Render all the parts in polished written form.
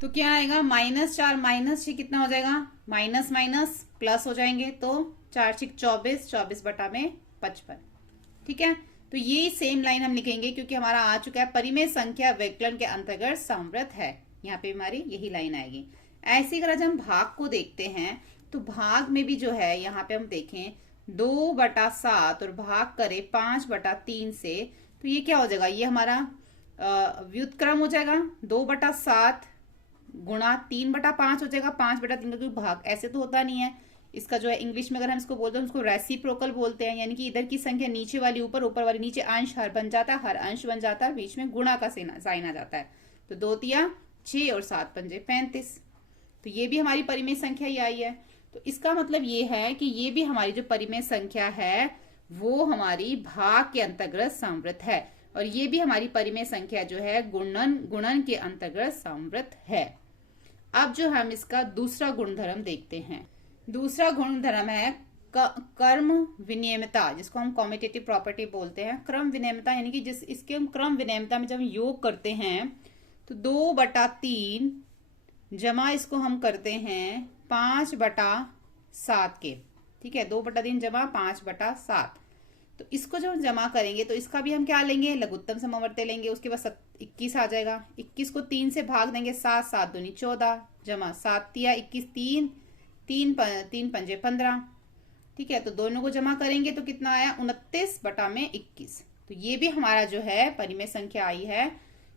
तो क्या आएगा, -4 -6 कितना हो जाएगा, माइनस माइनस प्लस हो जाएंगे, तो 4×6 24, 24/55। ठीक है, तो ये सेम लाइन हम लिखेंगे क्योंकि हमारा आ चुका है परिमेय संख्या व्यवकलन के अंतर्गत संवृत है, यहाँ पे हमारी यही लाइन आएगी। ऐसे अगर आज हम भाग को देखते हैं तो भाग में भी जो है यहाँ पे हम देखें 2/7 और भाग करें 5/3 से, तो ये क्या हो जाएगा, ये हमारा व्युत्क्रम हो जाएगा। 2/7 गुणा 3/5 हो जाएगा, 5/3 का कोई भाग ऐसे तो होता नहीं है। इसका जो है इंग्लिश में अगर हम इसको बोलते हैं उसको रेसिप्रोकल बोलते हैं, यानी कि इधर की संख्या नीचे वाली ऊपर, ऊपर वाली नीचे, अंश हर बन जाता है, हर अंश बन जाता है, बीच में गुणा का साइन आ जाता है। तो 2 तिया 6 और 7 पंजे 35। तो ये भी हमारी परिमेय संख्या ही आई है। तो इसका मतलब ये है कि ये भी हमारी जो परिमेय संख्या है वो हमारी भाग के अंतर्गत संवृत है, और ये भी हमारी परिमेय संख्या जो है गुणन के अंतर्गत संवृत है। अब जो हम इसका दूसरा गुणधर्म देखते हैं। दूसरा गुणधर्म है क्रम विनियमिता, जिसको हम कॉम्यूटेटिव प्रॉपर्टी बोलते हैं। क्रम विनियमिता यानी कि इसके हम क्रम विनियमिता में जब हम योग करते हैं तो 2/3 जमा इसको हम करते हैं 5/7 के। ठीक है, 2/3 जमा 5/7। तो इसको जब हम जमा करेंगे तो इसका भी हम क्या लेंगे, लघुत्तम समवर्ती लेंगे। उसके बाद 21 आ जाएगा। 21 को 3 से भाग देंगे, 7 7 दूनी 14 जमा 7 तिया 21, 3 पंजे 15। ठीक है, तो दोनों को जमा करेंगे तो कितना आया, 29/21। तो ये भी हमारा जो है परिमेय संख्या आई है।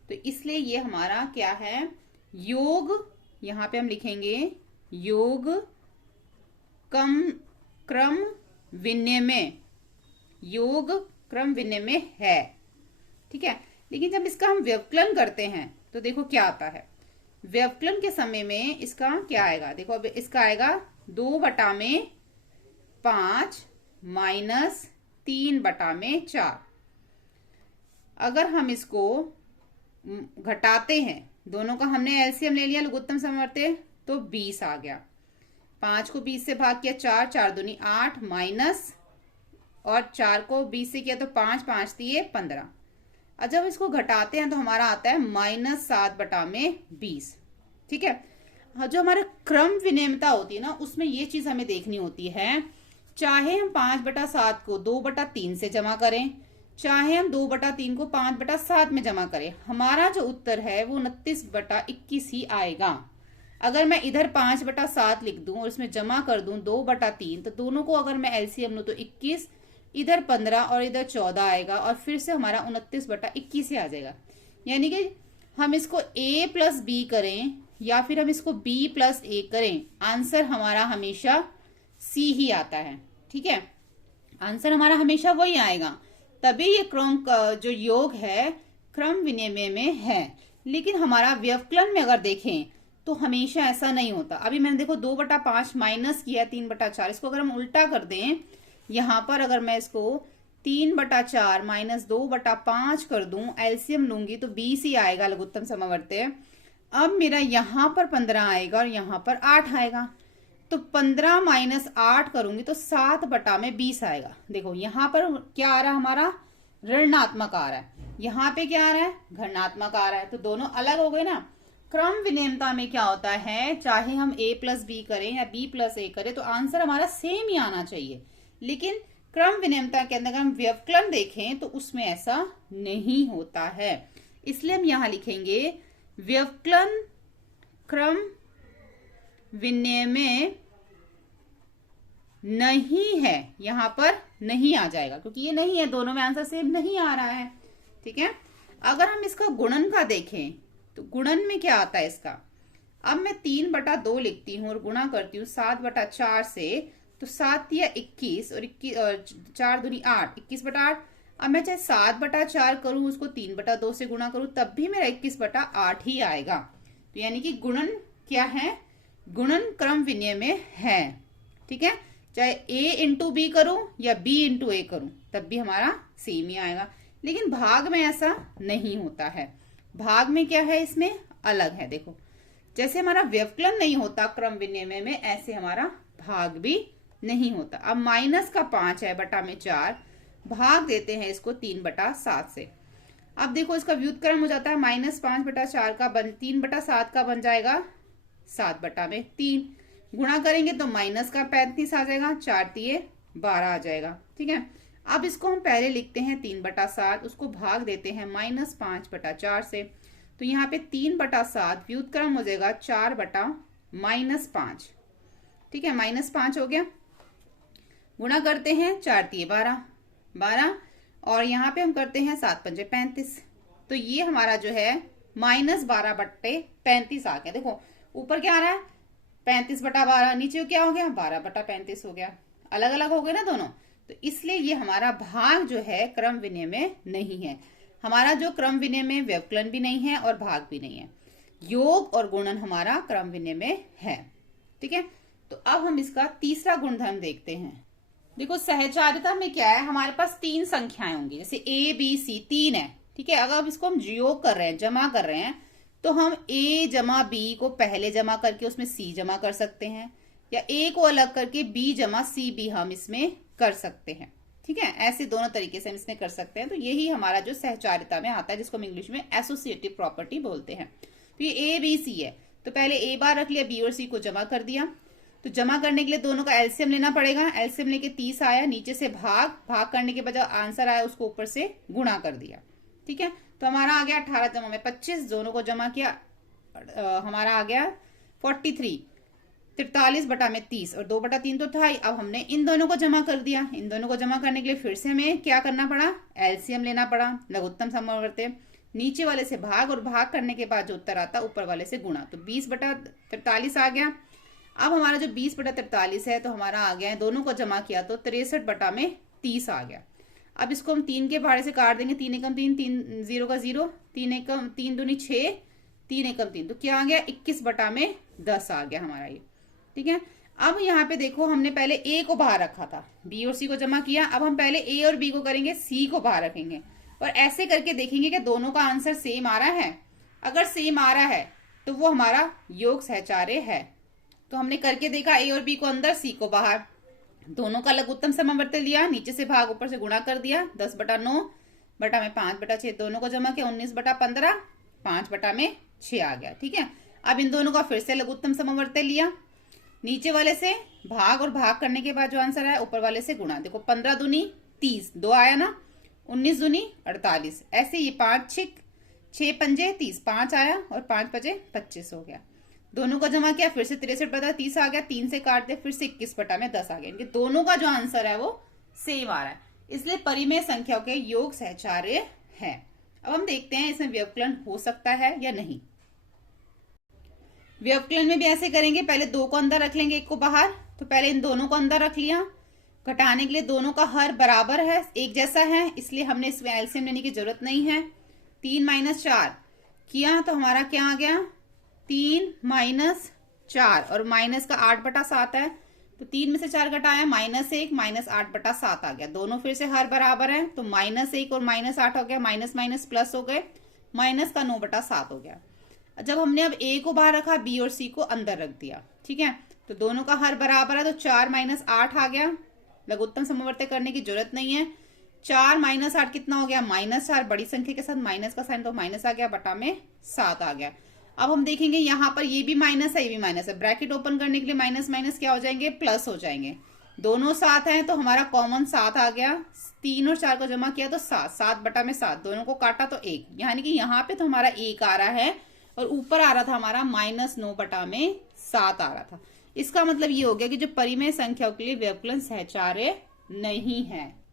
तो इसलिए ये हमारा क्या है, योग, यहां पे हम लिखेंगे योग क्रम विनिमय, योग क्रम विनिमय है। ठीक है, लेकिन जब इसका हम व्यवकलन करते हैं तो देखो क्या आता है। व्यवकलन के समय में इसका क्या आएगा, देखो अब इसका आएगा 2/5 माइनस 3/4। अगर हम इसको घटाते हैं, दोनों का हमने एलसीएम ले लिया, लघुत्तम समवर्ती, तो 20 आ गया। 5 को 20 से भाग किया, 4 4 दूनी 8 माइनस, और 4 को 20 से किया तो 5 5 दिए 15। और जब इसको घटाते हैं तो हमारा आता है -7/20। ठीक है, जो हमारा क्रम विनियमिता होती है ना, उसमें ये चीज हमें देखनी होती है। चाहे हम 5/7 को 2/3 से जमा करें, चाहे हम 2/3 को 5/7 में जमा करें, हमारा जो उत्तर है वो 29/21 ही आएगा। अगर मैं इधर 5/7 लिख दूं और इसमें जमा कर दूं 2/3, तो दोनों को अगर मैं एलसीएम लूं तो 21, इधर 15 और इधर 14 आएगा, और फिर से हमारा 29/21 ही आ जाएगा। यानी कि हम इसको a + b करें या फिर हम इसको b + a करें, आंसर हमारा हमेशा c ही आता है। ठीक है, आंसर हमारा हमेशा वही आएगा। तभी ये क्रम जो योग है क्रम विनिमय में है। लेकिन हमारा व्यवकलन में अगर देखें तो हमेशा ऐसा नहीं होता। अभी मैंने देखो 2/5 माइनस किया 3/4, इसको अगर हम उल्टा कर दें, यहां पर अगर मैं इसको 3/4 माइनस 2/5 कर दूं, एलसीएम लूंगी तो 20 ही आएगा लघुत्तम समवर्ती। अब मेरा यहां पर 15 आएगा और यहां पर 8 आएगा, तो 15 माइनस 8 करूंगी तो 7/20 आएगा। देखो यहां पर क्या आ रहा है, हमारा ऋणात्मक आ रहा है, यहाँ पे क्या आ रहा है, धनात्मक आ रहा है। तो दोनों अलग हो गए ना। क्रम विनियमिता में क्या होता है, चाहे हम a + b करें या b + a करें, तो आंसर हमारा सेम ही आना चाहिए। लेकिन क्रम विनियमिता के अंदर हम व्यवकलन देखें तो उसमें ऐसा नहीं होता है। इसलिए हम यहां लिखेंगे व्यवकलन क्रम विनिमय नहीं है, यहां पर नहीं आ जाएगा क्योंकि ये नहीं है, दोनों में आंसर सेम नहीं आ रहा है। ठीक है, अगर हम इसका गुणन का देखें तो गुणन में क्या आता है इसका, अब मैं 3/2 लिखती हूँ और गुणा करती हूँ 7/4 से, तो 7 या 21 और 4 दूनी 8, 21/8। अब मैं चाहे 7/4 करूं, उसको 3/2 से गुणा करूं, तब भी मेरा 21/8 ही आएगा। तो यानी कि गुणन क्या है, गुणन क्रम विनिमय है। ठीक है, चाहे a × b करूं या b × a करूं, तब भी हमारा सेम ही आएगा। लेकिन भाग में ऐसा नहीं होता है। भाग में क्या है, इसमें अलग है। देखो जैसे हमारा व्यवकलन नहीं होता क्रम विनिमय में, ऐसे हमारा भाग भी नहीं होता। अब -5 है बटा में 4, भाग देते हैं इसको 3/7 से। अब देखो इसका व्युत्क्रम हो जाता है -5/4 का 3/7 का बन जाएगा 7/3। गुणा करेंगे तो माइनस का 35 आ जाएगा, 4×3 = 12 आ जाएगा। ठीक है, अब इसको हम पहले लिखते हैं 3/7, उसको भाग देते हैं -5/4 से, तो यहाँ पे 3/7 व्युत्क्रम हो जाएगा 4/-5। ठीक है, -5 हो गया। गुणा करते हैं 4×3 = 12 और यहाँ पे हम करते हैं 7×5 = 35। तो ये हमारा जो है -12/35 आ गया। देखो ऊपर क्या आ रहा है 35/12, नीचे क्या हो गया 12/35 हो गया, अलग अलग हो गए ना दोनों। तो इसलिए ये हमारा भाग जो है क्रम विनय में नहीं है। हमारा जो क्रम विनय में व्यवकलन भी नहीं है और भाग भी नहीं है। योग और गुणन हमारा क्रम विनय में है। ठीक है, तो अब हम इसका तीसरा गुणधर्म देखते हैं। देखो सहचारिता में क्या है, हमारे पास 3 संख्याएं होंगी, जैसे A B C 3 है। ठीक है, अगर अब इसको हम योग कर रहे हैं, जमा कर रहे हैं, तो हम A जमा B को पहले जमा करके उसमें C जमा कर सकते हैं, या A को अलग करके B जमा C भी हम इसमें कर सकते हैं। ठीक है, ऐसे दोनों तरीके से हम इसमें कर सकते हैं। तो यही हमारा जो सहचारिता में आता है, जिसको हम इंग्लिश में एसोसिएटिव प्रॉपर्टी बोलते हैं। तो ये A B C है, तो पहले A बार रख लिया, B और C को जमा कर दिया। तो जमा करने के लिए दोनों का एलसीएम लेना पड़ेगा। एलसीएम लेके 30 आया, नीचे से भाग करने के बाद आंसर आया उसको ऊपर से गुणा कर दिया। ठीक है, तो हमारा आ गया 18 जमा में 25, दोनों को जमा किया, हमारा आ गया 43। 43/30 और 2/3 तो था ही। अब हमने इन दोनों को जमा कर दिया। इन दोनों को जमा करने के लिए फिर से हमें क्या करना पड़ा, एलसीएम लेना पड़ा, लघुत्तम समवर्ती, नीचे वाले से भाग और भाग करने के बाद जो उत्तर आता ऊपर वाले से गुणा, तो 20/43 आ गया। अब हमारा जो 20/43 है, तो हमारा आ गया है, दोनों को जमा किया तो 63/30 आ गया। अब इसको हम 3 के भाड़े से काट देंगे, 3 एकम 3, 3 0 का 0, 3 दूनी 6, 3 एकम 3, तो क्या आ गया 21/10 आ गया हमारा ये। ठीक है, अब यहाँ पे देखो हमने पहले A को बाहर रखा था, B और C को जमा किया। अब हम पहले A और B को करेंगे, C को बाहर रखेंगे और ऐसे करके देखेंगे कि दोनों का आंसर सेम आ रहा है। अगर सेम आ रहा है तो वो हमारा योग सहचार्य है। तो हमने करके देखा, A और B को अंदर, C को बाहर, दोनों का लघुत्तम समवर्ती लिया, नीचे से भाग ऊपर से गुणा कर दिया, 10/9 बटा में 5/6, दोनों को जमा किया, 19/15, 5/6 आ गया। ठीक है, अब इन दोनों का फिर से लघुत्तम समवर्ती लिया, नीचे वाले से भाग और भाग करने के बाद जो आंसर आया ऊपर वाले से गुणा। देखो 15 दूनी 30, 2 आया ना, 19 दूनी 48, ऐसे ये 6 पंजे 30, 5 आया और 5 पंजे 25 हो गया। दोनों को जमा किया, फिर से 63/30 आ गया, 3 से काट दे, फिर से 21/10 आ गया। इनके दोनों का जो आंसर है वो सेम आ रहा है, इसलिए परिमेय संख्याओं के योग सहचार्य है। अब हम देखते हैं इसमें व्यवकलन हो सकता है या नहीं। व्यवकलन में भी ऐसे करेंगे, पहले 2 को अंदर रख लेंगे, 1 को बाहर। तो पहले इन दोनों को अंदर रख लिया, घटाने के लिए दोनों का हर बराबर है, एक जैसा है, इसलिए हमने इसमें एलसीएम लेने की जरूरत नहीं है। 3 - 4 किया तो हमारा क्या आ गया 3 - 4 और माइनस का 8/7 है, तो 3 में से 4 घटाया -1 -8/7 आ गया। दोनों फिर से हर बराबर है, तो -1 और -8 हो गया, माइनस माइनस प्लस हो गए, माइनस का 9/7 हो गया। जब हमने अब A को बाहर रखा, B और C को अंदर रख दिया। ठीक है, तो दोनों का हर बराबर है, तो 4 - 8 आ गया। लघुत्तम समवर्ती करने की जरूरत नहीं है। 4 - 8 कितना हो गया -4, बड़ी संख्या के साथ माइनस का साइन, तो माइनस आ गया, बटा में 7 आ गया। अब हम देखेंगे यहाँ पर ये भी माइनस है, ये भी माइनस है, ब्रैकेट ओपन करने के लिए माइनस माइनस क्या हो जाएंगे, प्लस हो जाएंगे। दोनों 7 हैं, तो हमारा कॉमन 7 आ गया। 3 और 4 को जमा किया तो 7, 7 बटा में 7, दोनों को काटा तो 1, यानी कि यहाँ पे तो हमारा 1 आ रहा है और ऊपर आ रहा था हमारा -9 बटा में 7 आ रहा था। इसका मतलब ये हो गया कि जो परिमेय संख्याओं के लिए व्यवकलन सहचार्य नहीं है।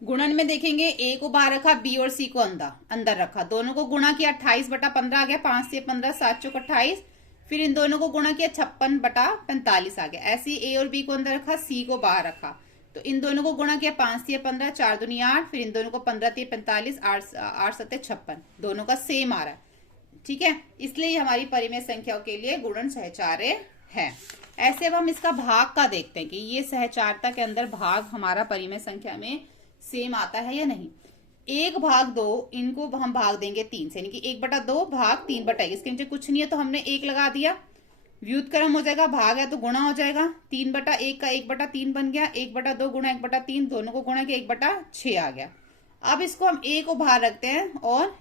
गुणन में देखेंगे, A को बाहर रखा, B और C को अंदर रखा, दोनों को गुणा किया, 28/15 आ गया, 5 से 15, 7 चौक 28, फिर इन दोनों को गुणा किया, 56/45 आ गया। ऐसे A और B को अंदर रखा, C को बाहर रखा, तो इन दोनों को गुणा किया, 5 से 15, 4 दूनी 8, फिर इन दोनों को 15 से 45, 8 7 56, दोनों का सेम आ रहा है। ठीक है, इसलिए हमारी परिमेय संख्याओं के लिए गुणन सहचार्य है। ऐसे अब हम इसका भाग का देखते हैं कि ये सहचारता के अंदर भाग हमारा परिमेय संख्या में सेम आता है या नहीं। 1/2 इनको हम भाग देंगे 3 से, यानी कि 1/2 भाग 3/1, इसके नीचे कुछ नहीं है तो हमने 1 लगा दिया, व्युत्क्रम हो जाएगा, भाग है तो गुणा हो जाएगा, 3/1 का 1/3 बन गया, 1/2 गुणा 1/3, दोनों को गुणा किया 1/6 आ गया। अब इसको हम A को बाहर रखते हैं और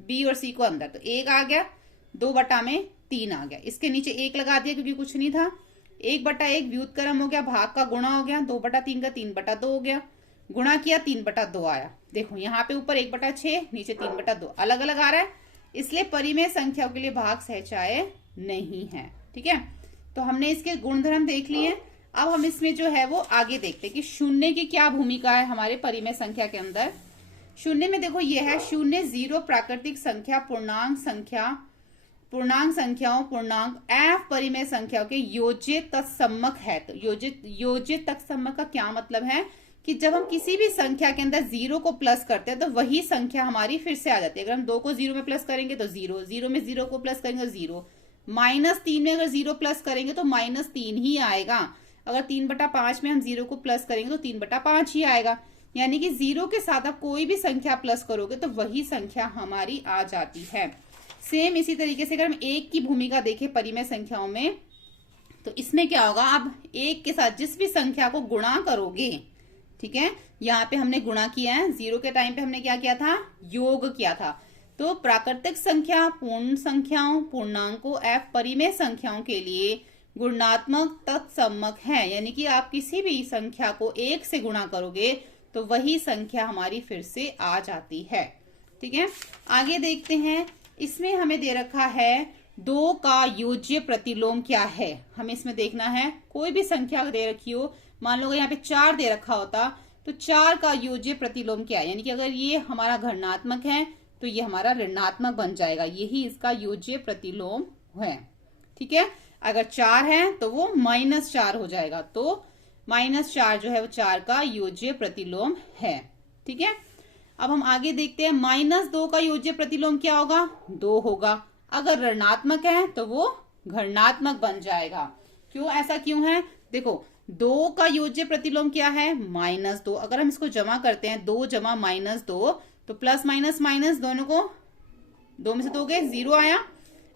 बी और सी को अंदर, तो 1 आ गया, 2/3 आ गया। इसके नीचे 1 लगा दिया क्योंकि कुछ नहीं था। 1/1 व्युत्क्रम हो गया, भाग का गुणा हो गया, 2/3 का 3/2 हो गया, गुणा किया 3/2 आया। देखो यहाँ पे ऊपर 1/6, नीचे 3/2 अलग अलग आ रहा है, इसलिए परिमेय संख्याओं के लिए भाग सहचाय नहीं है। ठीक है, तो हमने इसके गुणधर्म देख लिए। अब हम इसमें जो है वो आगे देखते हैं कि शून्य की क्या भूमिका है हमारे परिमेय संख्या के अंदर। शून्य में देखो ये है शून्य, 0 प्राकृतिक संख्या, पूर्णांक संख्याओं, पूर्णांक f परिमेय संख्याओं के योज्य तत्सम्मक है। तो योज्य तत्सम्मक का क्या मतलब है कि जब हम किसी भी संख्या के अंदर 0 को प्लस करते हैं तो वही संख्या हमारी फिर से आ जाती है। अगर हम 2 को 0 में प्लस करेंगे तो 0, 0 में 0 को प्लस करेंगे तो 0, -3 में अगर 0 प्लस करेंगे तो -3 ही आएगा। अगर 3/5 में हम 0 को प्लस करेंगे तो 3/5 ही आएगा। यानी कि 0 के साथ आप कोई भी संख्या प्लस करोगे तो वही संख्या हमारी आ जाती है। सेम इसी तरीके से अगर हम 1 की भूमिका देखें परिमेय संख्याओं में, तो इसमें क्या होगा, आप 1 के साथ जिस भी संख्या को गुणा करोगे, ठीक है, यहाँ पे हमने गुणा किया है, 0 के टाइम पे हमने क्या किया था, योग किया था। तो प्राकृतिक संख्या, पूर्ण संख्याओं, पूर्णांकों, f परिमेय संख्याओं के लिए गुणात्मक तत्सम्मक है। यानी कि आप किसी भी संख्या को 1 से गुणा करोगे तो वही संख्या हमारी फिर से आ जाती है। ठीक है, आगे देखते हैं। इसमें हमें दे रखा है 2 का योज्य प्रतिलोम क्या है, हमें इसमें देखना है। कोई भी संख्या दे रखी हो, मान लो यहाँ पे 4 दे रखा होता तो 4 का योज्य प्रतिलोम क्या है, यानी कि अगर ये हमारा धनात्मक है तो ये हमारा ऋणात्मक बन जाएगा, यही इसका योज्य प्रतिलोम है। ठीक है, अगर 4 है तो वो -4 हो जाएगा, तो -4 जो है वो 4 का योज्य प्रतिलोम है। ठीक है, अब हम आगे देखते हैं। -2 का योज्य प्रतिलोम क्या होगा, 2 होगा। अगर ऋणात्मक है तो वो घर्णात्मक बन जाएगा। क्यों, ऐसा क्यों है, देखो 2 का योज्य प्रतिलोम क्या है, -2। अगर हम इसको जमा करते हैं, 2 जमा -2, तो प्लस माइनस माइनस दोनों को 2 में से 2 गए, 0 आया।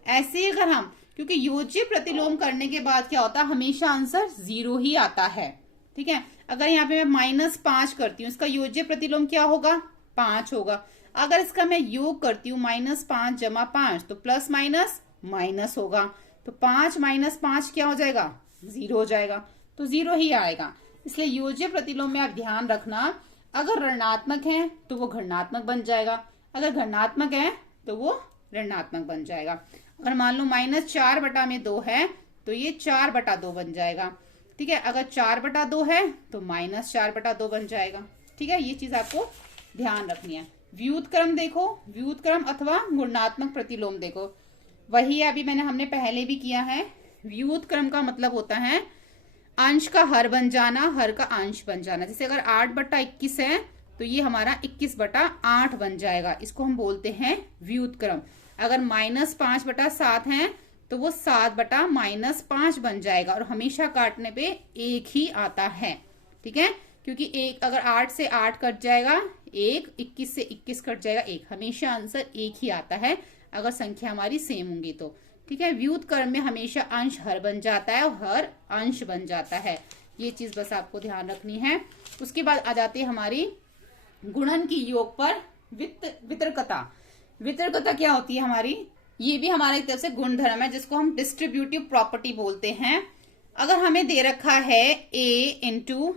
ऐसे ही अगर हम, क्योंकि योज्य प्रतिलोम करने के बाद क्या होता है, हमेशा आंसर 0 ही आता है। ठीक है, अगर यहाँ पे मैं -5 करती हूँ, इसका योज्य प्रतिलोम क्या होगा, 5 होगा। अगर इसका मैं योग करती हूँ, -5 जमा 5, तो प्लस माइनस माइनस होगा, तो 5 - 5 क्या हो जाएगा, 0 हो जाएगा, तो 0 ही आएगा। इसलिए योज्य प्रतिलोम में आप ध्यान रखना, अगर ऋणात्मक है तो वो घर्णात्मक बन जाएगा, अगर घर्णात्मक है तो वो ऋणात्मक बन जाएगा। अगर मान लो -4/2 है तो ये 4/2 बन जाएगा। ठीक है, अगर 4/2 है तो -4/2 बन जाएगा। ठीक है, ये चीज आपको ध्यान रखनी है। व्युत्क्रम देखो, व्युत्क्रम अथवा गुणात्मक प्रतिलोम देखो, वही है, अभी हमने पहले भी किया है। व्युत्क्रम का मतलब होता है अंश का हर बन जाना, हर का अंश बन जाना। जैसे अगर 8/21 है तो ये हमारा 21/8 बन जाएगा, इसको हम बोलते हैं व्युत्क्रम। अगर -5/7 है तो वो 7/-5 बन जाएगा, और हमेशा काटने पे 1 ही आता है। ठीक है, क्योंकि 1 अगर 8 से 8 कट जाएगा 1, 21 से 21 कट जाएगा 1, हमेशा आंसर 1 ही आता है अगर संख्या हमारी सेम होंगी तो। ठीक है, व्युत्क्रम में हमेशा अंश हर बन जाता है और हर अंश बन जाता है, ये चीज बस आपको ध्यान रखनी है। उसके बाद आ जाती है हमारी गुणन की योग पर वितर्कता। वितर्कता क्या होती है हमारी, ये भी हमारा एक तरफ से गुणधर्म है जिसको हम डिस्ट्रीब्यूटिव प्रॉपर्टी बोलते हैं। अगर हमें दे रखा है a इंटू,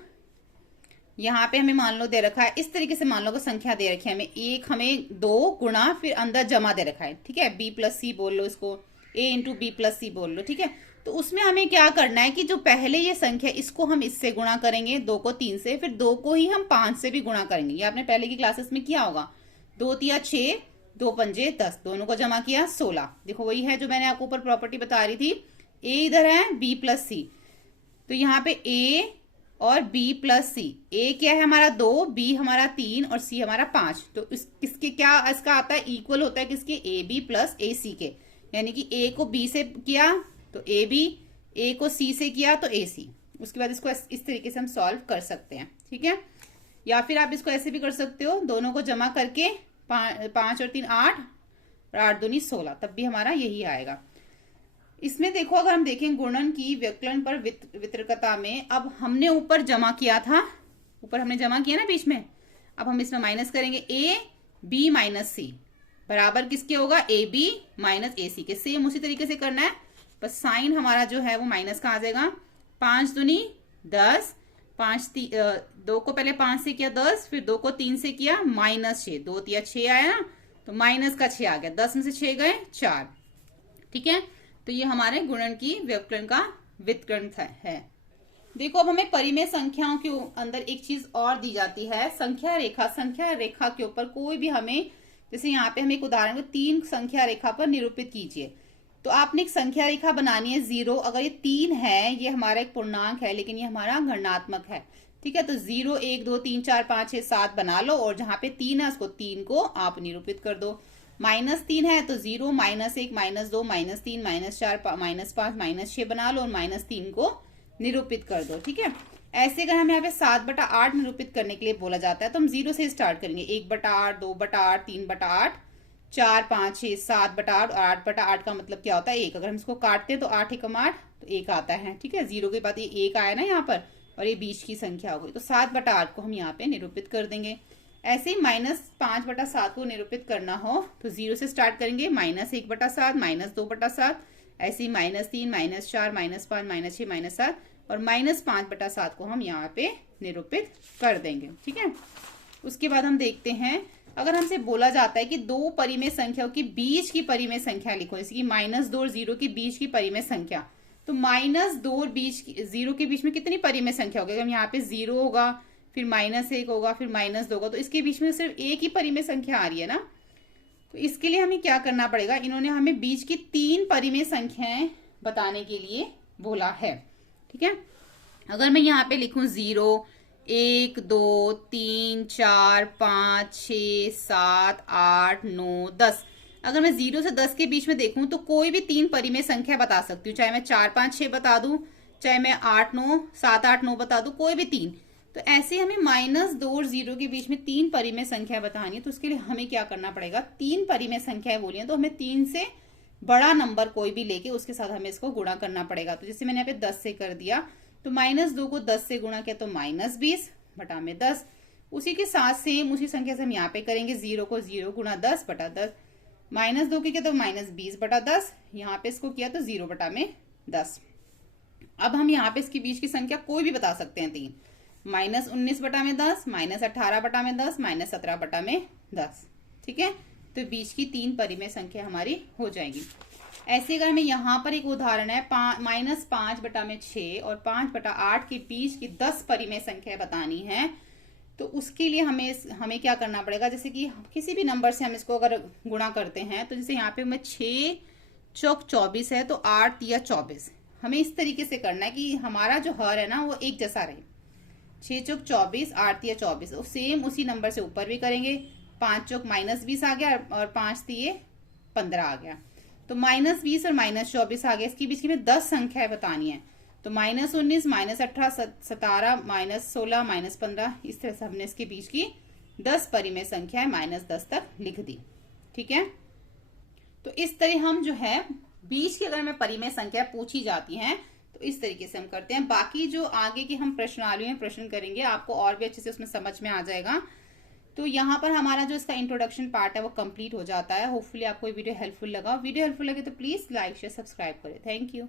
यहाँ पे हमें मान लो दे रखा है इस तरीके से, मान लो संख्या दे रखी है हमें 1, हमें 2 गुणा फिर अंदर जमा दे रखा है। ठीक है, b + c बोल लो इसको, a इंटू b + c बोल लो। ठीक है, तो उसमें हमें क्या करना है कि जो पहले ये संख्या, इसको हम इससे गुणा करेंगे, 2 को 3 से, फिर 2 को ही हम 5 से भी गुणा करेंगे। ये आपने पहले की क्लासेस में किया होगा। 2 × 6, 2 × 5 10, दोनों को जमा किया 16। देखो वही है जो मैंने आपको ऊपर प्रॉपर्टी बता रही थी। a इधर है, b + c, तो यहाँ पे a और b + c, a क्या है हमारा 2, b हमारा 3 और c हमारा 5। तो किसके क्या इसका आता है, इक्वल होता है किसके, ab + ac के। यानी कि a को b से किया तो ab, a को c से किया तो ac। उसके बाद इसको इस तरीके से हम सॉल्व कर सकते हैं। ठीक है, या फिर आप इसको ऐसे भी कर सकते हो, दोनों को जमा करके 5 और 3 8 और 8 दूनी 16, तब भी हमारा यही आएगा। इसमें देखो, अगर हम देखें गुणन की व्यवकलन पर वितर्कता में, अब हमने ऊपर जमा किया था, ऊपर हमने जमा किया ना बीच में, अब हम इसमें माइनस करेंगे a b - c। बराबर किसके होगा, ए बी माइनस ए सी के। सेम उसी तरीके से करना है, बस साइन हमारा जो है वो माइनस का आ जाएगा। 5 दूनी 10, 2 को पहले 5 से किया 10, फिर 2 को 3 से किया -6, 2 तिया 6 आया ना, तो माइनस का 6 आ गया, 10 में से 6 गए 4। ठीक है, तो ये हमारे गुणन की व्यवकलन का व्युत्क्रम है। देखो अब हमें परिमेय संख्याओं के अंदर एक चीज और दी जाती है, संख्या रेखा। संख्या रेखा के ऊपर कोई भी हमें, जैसे यहाँ पे हमें एक उदाहरण को 3 संख्या रेखा पर निरूपित कीजिए, तो आपने एक संख्या रेखा बनानी है 0। अगर ये 3 है, ये हमारा एक पूर्णांक है लेकिन ये हमारा घनात्मक है। ठीक है, तो 0 1 2 3 4 5 6 7 बना लो, और जहां पे 3 है उसको 3 को आप निरूपित कर दो। -3 है तो 0 -1 -2 -3 -4 -5 -6 बना लो, और -3 को निरूपित कर दो। ठीक है, ऐसे अगर हमें यहाँ पे 7/8 निरूपित करने के लिए बोला जाता है तो हम 0 से स्टार्ट करेंगे। 1/8, 2/8, 3/8, 4 5 6 7/8 और 8/8 का मतलब क्या होता है 1। अगर हम इसको काटते हैं तो 8 एकम 8 तो 1 आता है। ठीक है, 0 के बाद ये 1 आया ना यहाँ पर, और ये बीच की संख्या हो गई, तो 7/8 को हम यहाँ पे निरूपित कर देंगे। ऐसे ही -5/7 को निरूपित करना हो तो 0 से स्टार्ट करेंगे, -1/7, -2/7, ऐसे ही -3, -4, -5, -6, -7 और -5/7 को हम यहाँ पे निरूपित कर देंगे। ठीक है, उसके बाद हम देखते हैं, अगर हमसे बोला जाता है कि दो परिमेय संख्याओं के बीच की परिमेय संख्या लिखो, जैसे कि -2 और 0 के बीच की परिमेय संख्या, तो -2 और 0 के बीच में कितनी परिमेय संख्या होगी। अगर यहाँ पे 0 होगा, फिर -1 होगा, फिर -2 होगा, तो इसके बीच में सिर्फ एक ही परिमेय संख्या आ रही है ना। तो इसके लिए हमें क्या करना पड़ेगा, इन्होंने हमें बीच की 3 परिमेय संख्याएं बताने के लिए बोला है। ठीक है, अगर मैं यहाँ पे लिखूं 0 1 2 3 4 5 6 7 8 9 10, अगर मैं 0 से 10 के बीच में देखूं तो कोई भी 3 परिमेय संख्या बता सकती हूँ, चाहे मैं 4 5 6 बता दूं, चाहे मैं 8 9 7 8 9 बता दूं, कोई भी 3। तो ऐसे हमें -2 और 0 के बीच में 3 परिमेय संख्या बतानी है, तो उसके लिए हमें क्या करना पड़ेगा, 3 परिमेय संख्याएं बोली हैं तो हमें 3 से बड़ा नंबर कोई भी लेके उसके साथ हमें इसको गुणा करना पड़ेगा। तो जैसे मैंने यहाँ पे 10 से कर दिया, तो -2 को 10 से गुणा किया तो -20/10। उसी के साथ सेम उसी संख्या से हम यहाँ पे करेंगे, 0 को 0 गुणा 10/10, -2 के किया तो -20/10, यहाँ पे इसको किया तो 0/10। अब हम यहाँ पे इसके बीच की संख्या कोई भी बता सकते हैं, 3, -19/10, -18/10, -17/10। ठीक है, तो बीच की 3 परिमेय संख्या हमारी हो जाएगी। ऐसे अगर हमें यहाँ पर एक उदाहरण है, -5/6 और 5/8 के बीच की 10 परिमेय संख्या बतानी है, तो उसके लिए हमें क्या करना पड़ेगा, जैसे कि किसी भी नंबर से हम इसको अगर गुणा करते हैं, तो जैसे यहाँ पे मैं 6 चौक 24 है तो 8 या 24, हमें इस तरीके से करना है कि हमारा जो हर है ना वो एक जैसा रहे। 6 चौक 24, 8 या 24, और सेम उसी नंबर से ऊपर भी करेंगे। 5 चौक -20 आ गया, और 5 तिये 15 आ गया, तो -20 और -24 आ गया। इसके बीच में 10 संख्याएं बतानी है, तो -19, -18, 17, -16, -15, इस तरह से हमने इसके बीच की 10 परिमेय संख्याएं -10 तक लिख दी। ठीक है, तो इस तरह हम जो है बीच की अगर हमें परिमेय संख्या पूछी जाती हैं तो इस तरीके से हम करते हैं। बाकी जो आगे की हम प्रश्नावली में प्रश्न करेंगे आपको और भी अच्छे से उसमें समझ में आ जाएगा। तो यहाँ पर हमारा जो इसका इंट्रोडक्शन पार्ट है वो कंप्लीट हो जाता है। होपफुली आपको ये वीडियो हेल्पफुल लगा। वीडियो हेल्पफुल लगे तो प्लीज लाइक शेयर सब्सक्राइब करें। Thank you.